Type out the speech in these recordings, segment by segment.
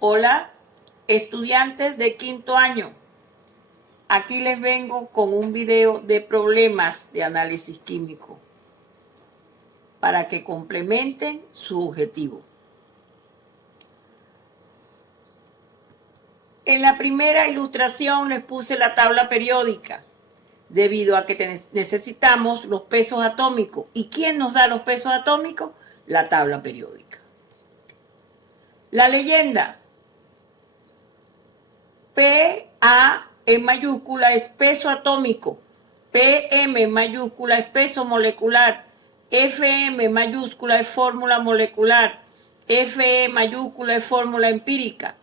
Hola, estudiantes de quinto año. Aquí les vengo con un video de problemas de análisis químico para que complementen su objetivo. En la primera ilustración les puse la tabla periódica, debido a que necesitamos los pesos atómicos. ¿Y quién nos da los pesos atómicos? La tabla periódica. La leyenda. PA en mayúscula es peso atómico, PM en mayúscula es peso molecular, FM mayúscula es fórmula molecular, FE mayúscula es fórmula empírica,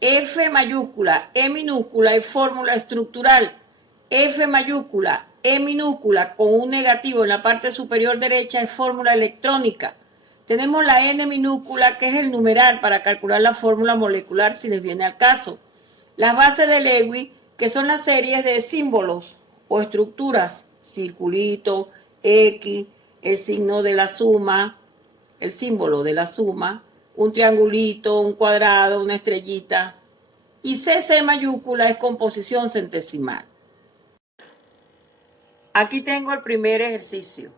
F mayúscula, E minúscula es fórmula estructural, F mayúscula, E minúscula con un negativo en la parte superior derecha es fórmula electrónica. Tenemos la N minúscula, que es el numeral para calcular la fórmula molecular si les viene al caso. Las bases de Lewis, que son las series de símbolos o estructuras, circulito, X, el signo de la suma, el símbolo de la suma, un triangulito, un cuadrado, una estrellita. Y CC mayúscula es composición centesimal. Aquí tengo el primer ejercicio.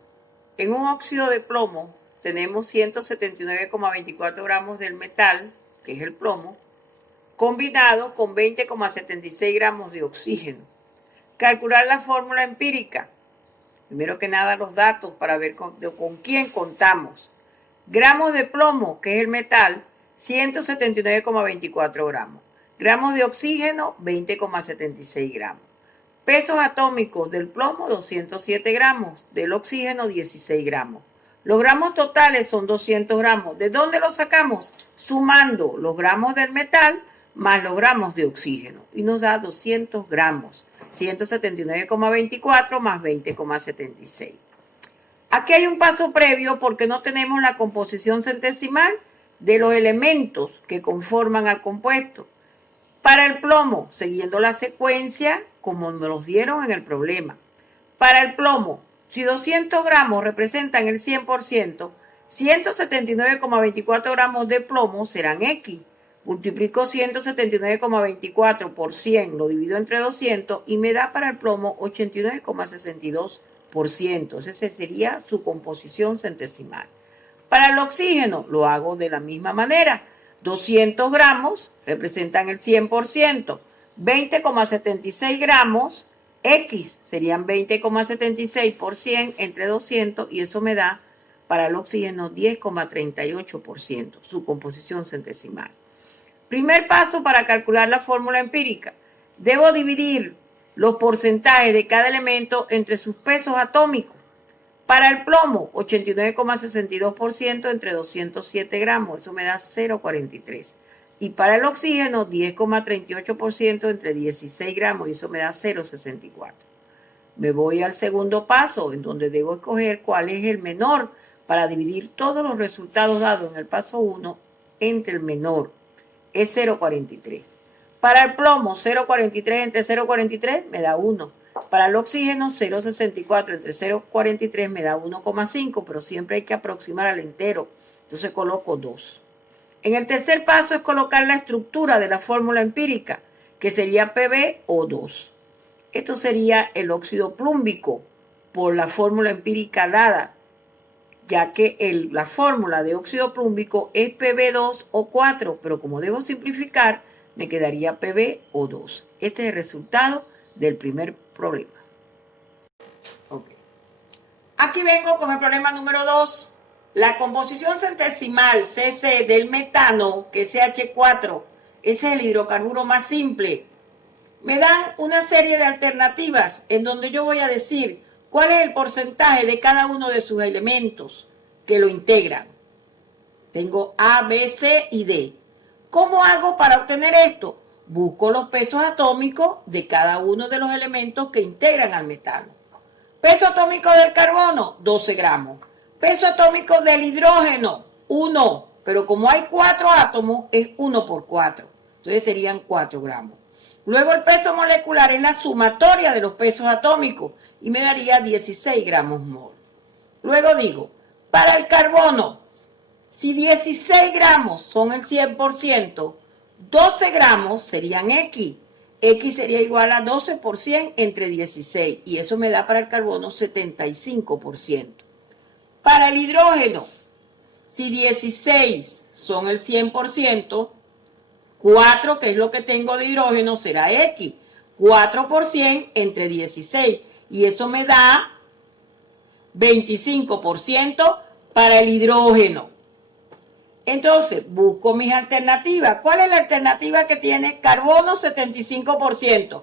En un óxido de plomo tenemos 179,24 gramos del metal, que es el plomo, combinado con 20,76 gramos de oxígeno. Calcular la fórmula empírica. Primero que nada los datos para ver con quién contamos. Gramos de plomo, que es el metal, 179,24 gramos. Gramos de oxígeno, 20,76 gramos. Pesos atómicos del plomo, 207 gramos. Del oxígeno, 16 gramos. Los gramos totales son 200 gramos. ¿De dónde los sacamos? Sumando los gramos del metal más los gramos de oxígeno, y nos da 200 gramos, 179,24 más 20,76. Aquí hay un paso previo porque no tenemos la composición centesimal de los elementos que conforman al compuesto. Para el plomo, siguiendo la secuencia como nos los dieron en el problema. Para el plomo, si 200 gramos representan el 100%, 179,24 gramos de plomo serán X. Multiplico 179,24 por 100, lo divido entre 200 y me da para el plomo 89,62%. Esa sería su composición centesimal. Para el oxígeno lo hago de la misma manera. 200 gramos representan el 100%. 20,76 gramos, X serían 20,76 por 100 entre 200 y eso me da para el oxígeno 10,38%, su composición centesimal. Primer paso para calcular la fórmula empírica. Debo dividir los porcentajes de cada elemento entre sus pesos atómicos. Para el plomo, 89,62% entre 207 gramos. Eso me da 0,43. Y para el oxígeno, 10,38% entre 16 gramos. Y eso me da 0,64. Me voy al segundo paso, en donde debo escoger cuál es el menor para dividir todos los resultados dados en el paso 1 entre el menor. Es 0,43. Para el plomo, 0,43 entre 0,43 me da 1. Para el oxígeno, 0,64 entre 0,43 me da 1,5, pero siempre hay que aproximar al entero. Entonces coloco 2. En el tercer paso es colocar la estructura de la fórmula empírica, que sería PbO2. Esto sería el óxido plúmbico por la fórmula empírica dada, ya que la fórmula de óxido plúmbico es Pb2O4, pero como debo simplificar, me quedaría PbO2. Este es el resultado del primer problema. Okay. Aquí vengo con el problema número 2. La composición centesimal CC del metano, que es CH4, ese es el hidrocarburo más simple. Me dan una serie de alternativas en donde yo voy a decir cuál es el porcentaje de cada uno de sus elementos que lo integran. Tengo A, B, C y D. ¿Cómo hago para obtener esto? Busco los pesos atómicos de cada uno de los elementos que integran al metano. Peso atómico del carbono, 12 gramos. Peso atómico del hidrógeno, 1. Pero como hay 4 átomos, es 1 por 4. Entonces serían 4 gramos. Luego el peso molecular es la sumatoria de los pesos atómicos y me daría 16 gramos mol. Luego digo, para el carbono, si 16 gramos son el 100%, 12 gramos serían X. X sería igual a 12 por 100 entre 16. Y eso me da para el carbono 75%. Para el hidrógeno, si 16 son el 100%, 4, que es lo que tengo de hidrógeno, será X. 4 por 100 entre 16. Y eso me da 25% para el hidrógeno. Entonces, busco mis alternativas. ¿Cuál es la alternativa que tiene carbono 75%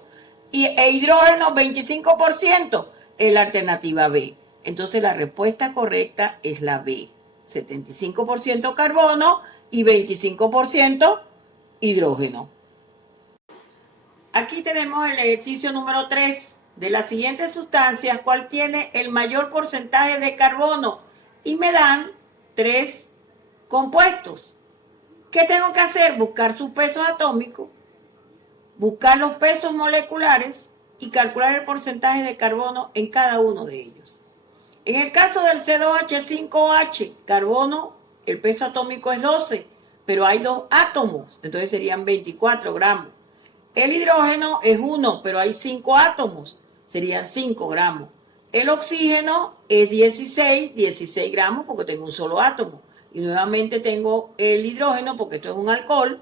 e hidrógeno 25%? Es la alternativa B. Entonces, la respuesta correcta es la B. 75% carbono y 25% hidrógeno. Aquí tenemos el ejercicio número 3. De las siguientes sustancias, ¿cuál tiene el mayor porcentaje de carbono? Y me dan 3 compuestos. ¿Qué tengo que hacer? Buscar sus pesos atómicos, buscar los pesos moleculares y calcular el porcentaje de carbono en cada uno de ellos. En el caso del C2H5OH, carbono, el peso atómico es 12, pero hay 2 átomos, entonces serían 24 gramos. El hidrógeno es 1, pero hay 5 átomos, serían 5 gramos. El oxígeno es 16 gramos porque tengo un solo átomo. Y nuevamente tengo el hidrógeno, porque esto es un alcohol,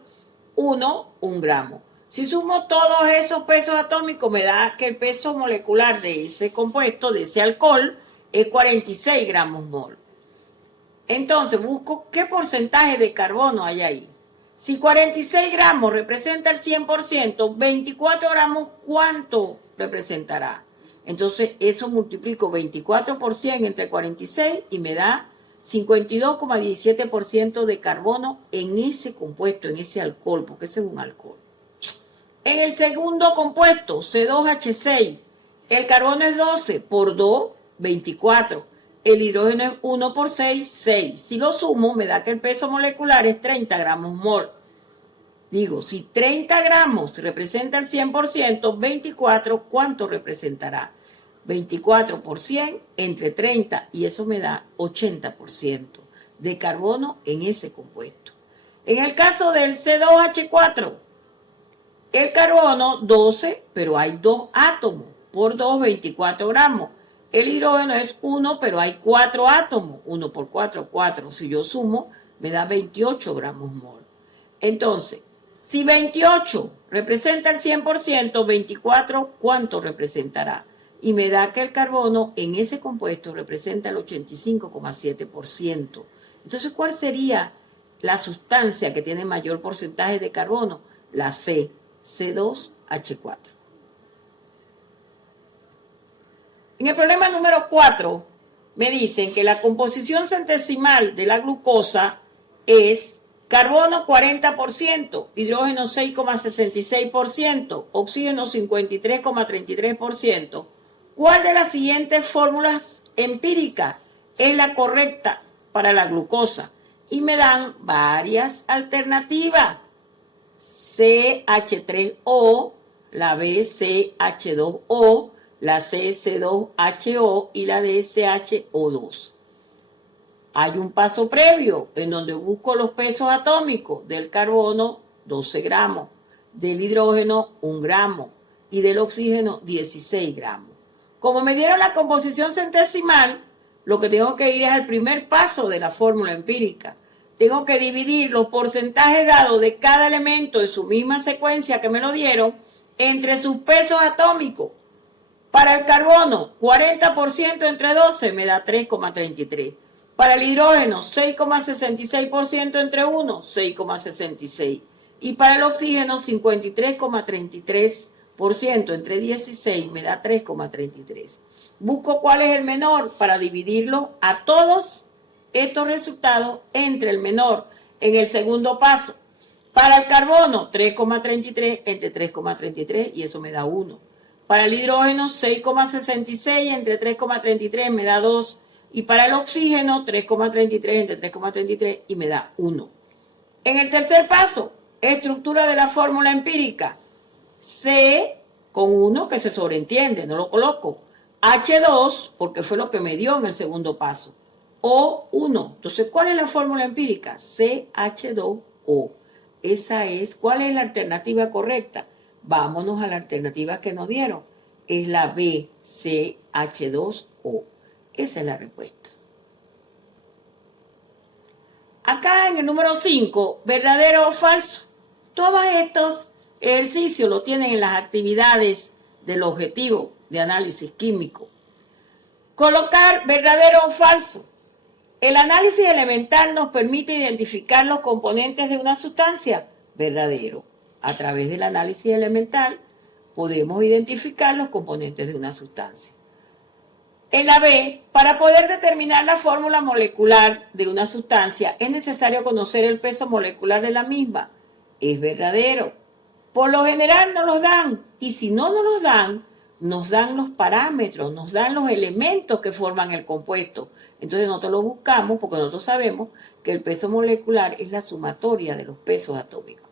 1 gramo. Si sumo todos esos pesos atómicos, me da que el peso molecular de ese compuesto, de ese alcohol, es 46 gramos mol. Entonces, busco qué porcentaje de carbono hay ahí. Si 46 gramos representa el 100%, 24 gramos, ¿cuánto representará? Entonces, eso multiplico 24 por 100 entre 46 y me da 52,17% de carbono en ese compuesto, en ese alcohol, porque ese es un alcohol. En el segundo compuesto, C2H6, el carbono es 12 por 2, 24. El hidrógeno es 1 por 6, 6. Si lo sumo, me da que el peso molecular es 30 gramos mol. Digo, si 30 gramos representa el 100%, 24, ¿cuánto representará? 24 por 100 entre 30, y eso me da 80% de carbono en ese compuesto. En el caso del C2H4, el carbono 12, pero hay 2 átomos, por 2, 24 gramos. El hidrógeno es 1, pero hay 4 átomos, 1 por 4, 4. Si yo sumo, me da 28 gramos mol. Entonces, si 28 representa el 100%, 24, ¿cuánto representará? Y me da que el carbono en ese compuesto representa el 85,7%. Entonces, ¿cuál sería la sustancia que tiene mayor porcentaje de carbono? La C, C2H4. En el problema número 4, me dicen que la composición centesimal de la glucosa es carbono 40%, hidrógeno 6,66%, oxígeno 53,33%. ¿Cuál de las siguientes fórmulas empíricas es la correcta para la glucosa? Y me dan varias alternativas. CH3O, la BCH2O, la CC2HO y la DCHO2. Hay un paso previo en donde busco los pesos atómicos del carbono, 12 gramos, del hidrógeno, 1 gramo, y del oxígeno, 16 gramos. Como me dieron la composición centesimal, lo que tengo que ir es al primer paso de la fórmula empírica. Tengo que dividir los porcentajes dados de cada elemento de su misma secuencia que me lo dieron entre sus pesos atómicos. Para el carbono, 40% entre 12 me da 3,33. Para el hidrógeno, 6,66% entre 1, 6,66. Y para el oxígeno, 53,33% entre 16 me da 3,33. Busco cuál es el menor para dividirlo a todos estos resultados entre el menor en el segundo paso. Para el carbono, 3,33 entre 3,33 y eso me da 1. Para el hidrógeno, 6,66 entre 3,33 me da 2. Y para el oxígeno, 3,33 entre 3,33 y me da 1. En el tercer paso, estructura de la fórmula empírica. C con 1, que se sobreentiende, no lo coloco. H2, porque fue lo que me dio en el segundo paso. O1. Entonces, ¿cuál es la fórmula empírica? CH2O. esa es. ¿Cuál es la alternativa correcta? Vámonos a la alternativa que nos dieron. Es la B, CH2O. Esa es la respuesta. Acá en el número 5, ¿verdadero o falso? Todos estos ejercicios lo tienen en las actividades del objetivo de análisis químico. Colocar verdadero o falso. El análisis elemental nos permite identificar los componentes de una sustancia. Verdadero. A través del análisis elemental podemos identificar los componentes de una sustancia. En la B, para poder determinar la fórmula molecular de una sustancia, es necesario conocer el peso molecular de la misma. Es verdadero. Por lo general nos los dan, y si no nos los dan, nos dan los parámetros, nos dan los elementos que forman el compuesto. Entonces nosotros lo buscamos porque nosotros sabemos que el peso molecular es la sumatoria de los pesos atómicos.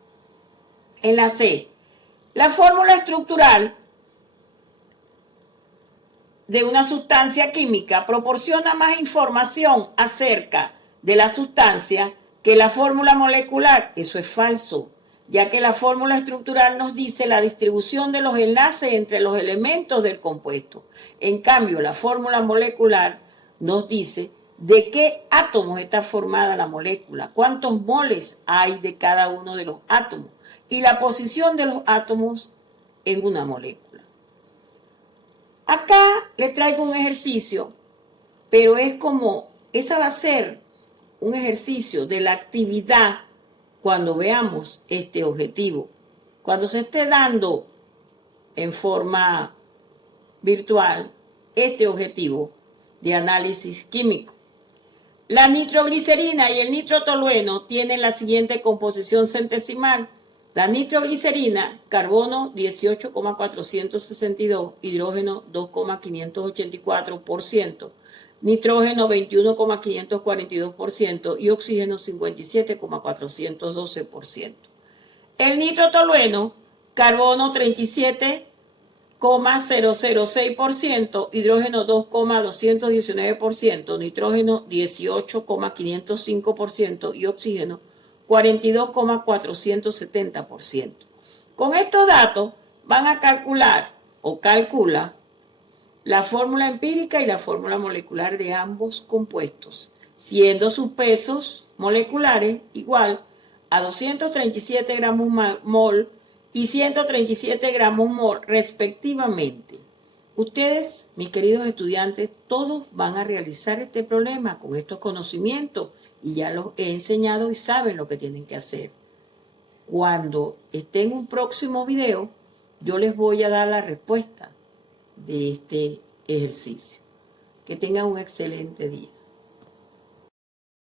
En la C, la fórmula estructural de una sustancia química proporciona más información acerca de la sustancia que la fórmula molecular. Eso es falso, ya que la fórmula estructural nos dice la distribución de los enlaces entre los elementos del compuesto. En cambio, la fórmula molecular nos dice de qué átomos está formada la molécula, cuántos moles hay de cada uno de los átomos y la posición de los átomos en una molécula. Acá les traigo un ejercicio, pero es como, esa va a ser un ejercicio de la actividad cuando veamos este objetivo. Cuando se esté dando en forma virtual este objetivo de análisis químico. La nitroglicerina y el nitrotolueno tienen la siguiente composición centesimal. La nitroglicerina, carbono 18,462, hidrógeno 2,584%, nitrógeno 21,542% y oxígeno 57,412%. El nitrotolueno, carbono 37,006%, hidrógeno 2,219%, nitrógeno 18,505% y oxígeno 42,470%. Con estos datos van a calcular o calcula la fórmula empírica y la fórmula molecular de ambos compuestos, siendo sus pesos moleculares igual a 237 gramos mol y 137 gramos mol respectivamente. Ustedes, mis queridos estudiantes, todos van a realizar este problema con estos conocimientos y ya los he enseñado y saben lo que tienen que hacer. Cuando esté en un próximo video, yo les voy a dar la respuesta de este ejercicio. Que tengan un excelente día.